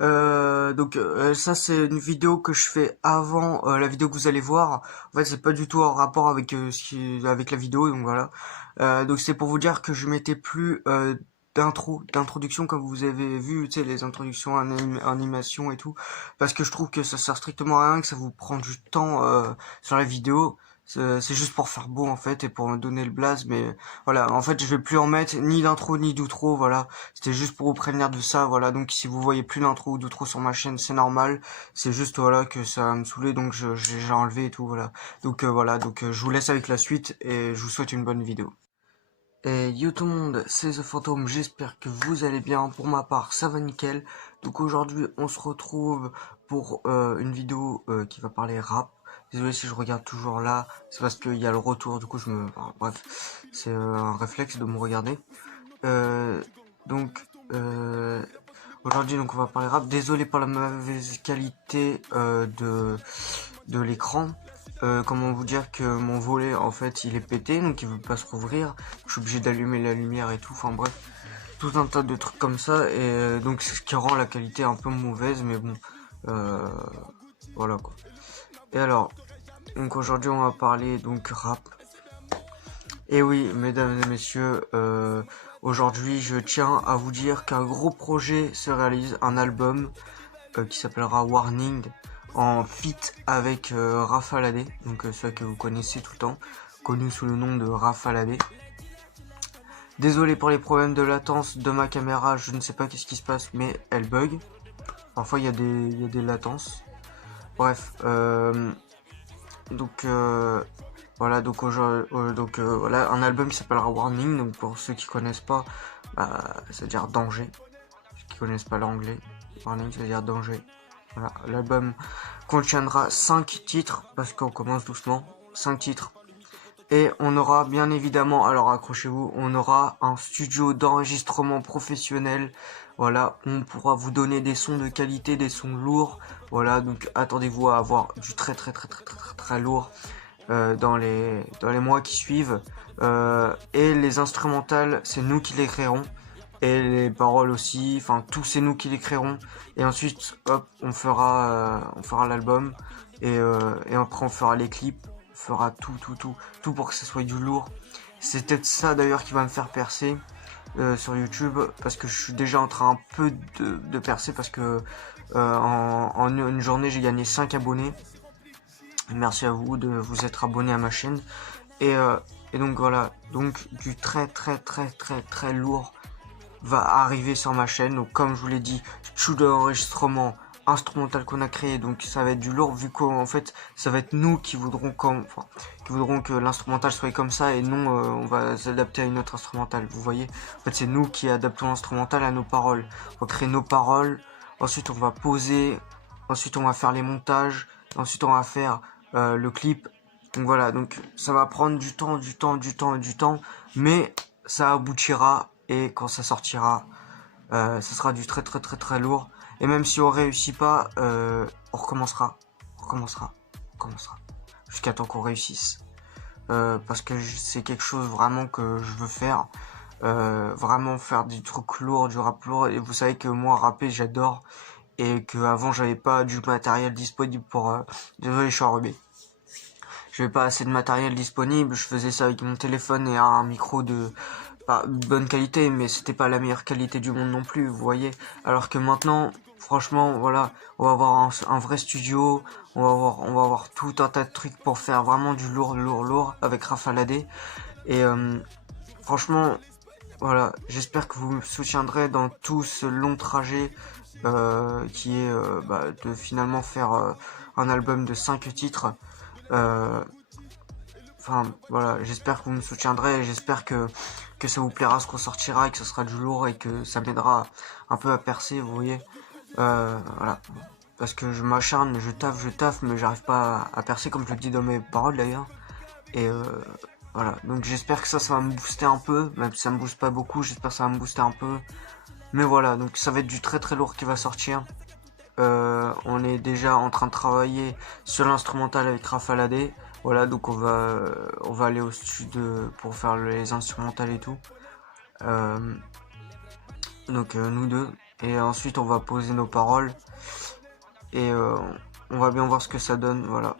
Ça c'est une vidéo que je fais avant la vidéo que vous allez voir. En fait c'est pas du tout en rapport avec avec la vidéo, donc voilà. Donc c'est pour vous dire que je mettais plus d'introduction comme vous avez vu, tu sais, les introductions animation et tout, parce que je trouve que ça sert strictement à rien, que ça vous prend du temps sur la vidéo. C'est juste pour faire beau en fait et pour me donner le blaze, mais voilà, en fait je vais plus en mettre ni d'intro ni d'outro, voilà. C'était juste pour vous prévenir de ça, voilà. Donc si vous voyez plus d'intro ou d'outro sur ma chaîne, c'est normal. C'est juste voilà que ça me saoulait, donc j'ai enlevé et tout, voilà. Donc je vous laisse avec la suite et je vous souhaite une bonne vidéo. Et yo tout le monde, c'est The Fantôme, j'espère que vous allez bien. Pour ma part, ça va nickel. Donc aujourd'hui, on se retrouve pour une vidéo qui va parler rap. Désolé si je regarde toujours là, c'est parce qu'il y a le retour, du coup enfin, bref, c'est un réflexe de me regarder. Euh, donc, euh, Aujourd'hui, donc on va parler rap. Désolé pour la mauvaise qualité de l'écran. Comment vous dire que mon volet en fait il est pété, donc il veut pas se rouvrir. Je suis obligé d'allumer la lumière et tout. Enfin bref, tout un tas de trucs comme ça, et donc c'est ce qui rend la qualité un peu mauvaise, mais bon, euh, voilà quoi. Et alors, donc aujourd'hui on va parler donc rap. Et oui, mesdames et messieurs, aujourd'hui je tiens à vous dire qu'un gros projet se réalise, un album qui s'appellera Warning, en feat avec Rafaladé, donc celui que vous connaissez tout le temps, connu sous le nom de Rafaladé. Désolé pour les problèmes de latence de ma caméra, je ne sais pas qu'est-ce qui se passe, mais elle bug. Parfois il y a des latences. Bref, donc voilà, voilà, un album qui s'appellera Warning, donc pour ceux qui connaissent pas, c'est-à-dire danger, ceux qui connaissent pas l'anglais, Warning c'est-à-dire danger. Voilà, l'album contiendra 5 titres, parce qu'on commence doucement, 5 titres. Et on aura bien évidemment, alors accrochez-vous, on aura un studio d'enregistrement professionnel. Voilà, on pourra vous donner des sons de qualité, des sons lourds. Voilà, donc attendez-vous à avoir du très lourd dans les mois qui suivent. Et les instrumentales, c'est nous qui les créerons. Et les paroles aussi, enfin tout c'est nous qui les créerons. Et ensuite, hop, on fera l'album. Et après on fera les clips. On fera tout pour que ce soit du lourd. C'est peut-être ça d'ailleurs qui va me faire percer sur YouTube, parce que je suis déjà en train un peu de percer, parce que en une journée j'ai gagné 5 abonnés. Merci à vous de vous être abonné à ma chaîne. Et, euh, et donc voilà, donc du très lourd va arriver sur ma chaîne. Donc comme je vous l'ai dit, studio d'enregistrement instrumental qu'on a créé, donc ça va être du lourd, vu qu'en fait ça va être nous qui voudrons qui voudrons que l'instrumental soit comme ça, et non on va s'adapter à une autre instrumentale, vous voyez. En fait c'est nous qui adaptons l'instrumental à nos paroles. On va créer nos paroles, ensuite on va poser, ensuite on va faire les montages, ensuite on va faire le clip. Donc voilà, donc ça va prendre du temps, mais ça aboutira, et quand ça sortira, ça sera du très lourd. Et même si on réussit pas, on recommencera, jusqu'à temps qu'on réussisse. Parce que c'est quelque chose vraiment que je veux faire. Vraiment faire du truc lourd, du rap lourd. Et vous savez que moi, rapper, j'adore. Et que avant j'avais pas du matériel disponible pour... Désolé, je suis enrhumé. J'avais pas assez de matériel disponible, je faisais ça avec mon téléphone et un micro de bonne qualité, mais c'était pas la meilleure qualité du monde non plus, vous voyez. Alors que maintenant, franchement, voilà, on va avoir un vrai studio, on va avoir tout un tas de trucs pour faire vraiment du lourd avec Rafaladé. Et franchement, voilà, j'espère que vous me soutiendrez dans tout ce long trajet qui est de finalement faire un album de 5 titres. Enfin voilà, j'espère que vous me soutiendrez, et j'espère que ça vous plaira ce qu'on sortira, et que ce sera du lourd, et que ça m'aidera un peu à percer, vous voyez. Voilà, parce que je m'acharne, je taffe, mais j'arrive pas à percer, comme je le dis dans mes paroles d'ailleurs. Et voilà, donc j'espère que ça va me booster un peu, même si ça me booste pas beaucoup, j'espère que ça va me booster un peu. Mais voilà, donc ça va être du très lourd qui va sortir. On est déjà en train de travailler sur l'instrumental avec Rafaladé. Voilà, donc on va aller au studio pour faire les instrumentales et tout. Nous deux. et ensuite on va poser nos paroles et on va bien voir ce que ça donne, voilà.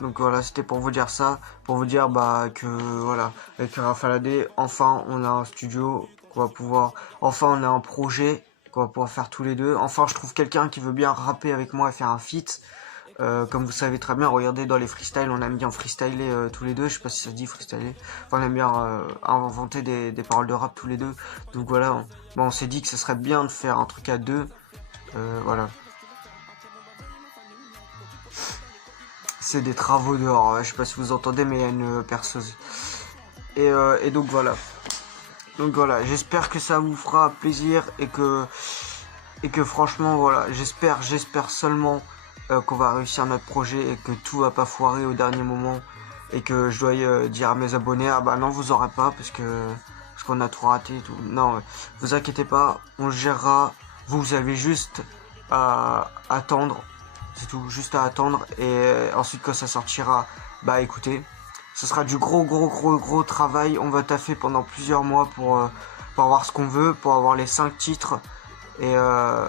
Donc voilà, c'était pour vous dire ça, pour vous dire bah que voilà, avec Rafalade, enfin on a un studio qu'on va pouvoir, enfin on a un projet qu'on va pouvoir faire tous les deux. Enfin je trouve quelqu'un qui veut bien rapper avec moi et faire un feat. Comme vous savez très bien, regardez dans les freestyles, on aime bien freestyler tous les deux, je sais pas si ça se dit freestyler. Enfin on aime bien inventer des paroles de rap tous les deux. Donc voilà, on s'est dit que ce serait bien de faire un truc à deux. Voilà. C'est des travaux dehors, je sais pas si vous entendez, mais il y a une perceuse. Et donc voilà. Donc voilà, j'espère que ça vous fera plaisir et que franchement voilà, j'espère seulement qu'on va réussir notre projet et que tout va pas foirer au dernier moment et que je dois dire à mes abonnés ah bah non vous aurez pas parce qu'on a trop raté et tout. Non, vous inquiétez pas, on gérera. Vous avez juste à attendre, c'est tout, juste à attendre et ensuite quand ça sortira, bah écoutez, ce sera du gros travail. On va taffer pendant plusieurs mois pour avoir ce qu'on veut, pour avoir les 5 titres et, euh,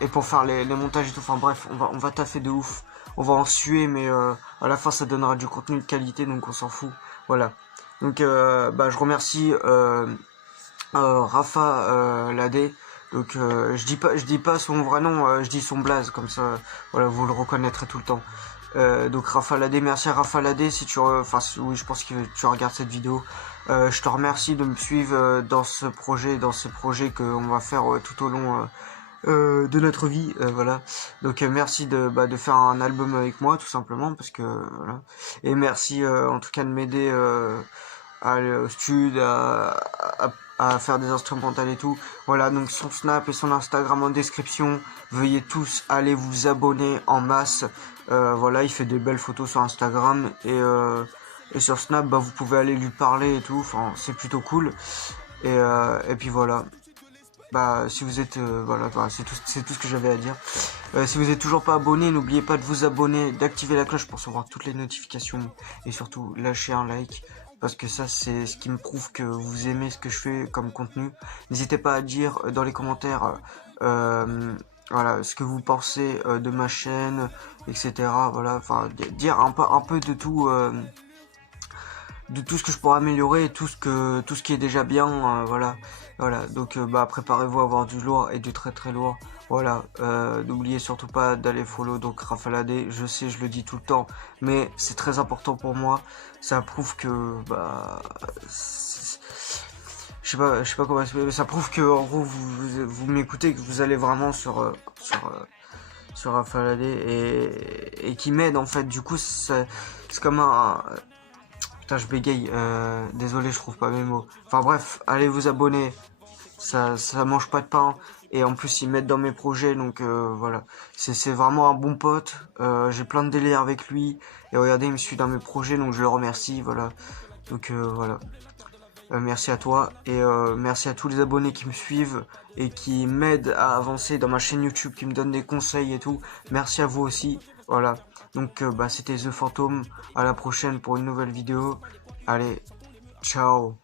et pour faire les montages et tout. Enfin bref, on va taffer de ouf. On va en suer, mais à la fin ça donnera du contenu de qualité, donc on s'en fout. Voilà. Donc bah, je remercie Rafa Ladé. Donc je dis pas son vrai nom, je dis son blaze, comme ça voilà, vous le reconnaîtrez tout le temps. Donc Rafa Ladé, merci à Rafa Ladé si tu enfin oui, je pense que tu regardes cette vidéo. Je te remercie de me suivre dans ce projet qu'on va faire tout au long de notre vie, voilà. Donc merci de faire un album avec moi tout simplement parce que voilà. Et merci en tout cas de m'aider à aller au studio, à faire des instrumentales et tout. Voilà, donc son Snap et son Instagram en description. Veuillez tous aller vous abonner en masse. Voilà, il fait des belles photos sur Instagram et sur Snap, bah, vous pouvez aller lui parler et tout. Enfin, c'est plutôt cool. Et puis voilà. Bah, si vous êtes, voilà, c'est tout ce que j'avais à dire. Si vous êtes toujours pas abonné, n'oubliez pas de vous abonner, d'activer la cloche pour recevoir toutes les notifications et surtout lâcher un like parce que ça c'est ce qui me prouve que vous aimez ce que je fais comme contenu. N'hésitez pas à dire dans les commentaires, voilà, ce que vous pensez de ma chaîne, etc. Voilà, enfin dire un peu de tout ce que je pourrais améliorer et tout ce qui est déjà bien, voilà, donc bah préparez-vous à avoir du lourd et du très lourd, voilà. N'oubliez surtout pas d'aller follow donc Rafalade, je sais, je le dis tout le temps, mais c'est très important pour moi. Ça prouve que bah je sais pas comment expliquer, mais ça prouve que en gros vous m'écoutez, que vous allez vraiment sur Rafalade et qui m'aide en fait. Du coup c'est comme un putain, je bégaye, désolé, je trouve pas mes mots. Enfin bref, allez vous abonner, ça mange pas de pain. Et en plus, ils m'aident dans mes projets, donc voilà. C'est vraiment un bon pote, j'ai plein de délires avec lui. Et regardez, il me suit dans mes projets, donc je le remercie, voilà. Donc voilà. Merci à toi, et merci à tous les abonnés qui me suivent et qui m'aident à avancer dans ma chaîne YouTube, qui me donnent des conseils et tout. Merci à vous aussi, voilà. Donc bah, c'était The Fantôme, à la prochaine pour une nouvelle vidéo. Allez, ciao.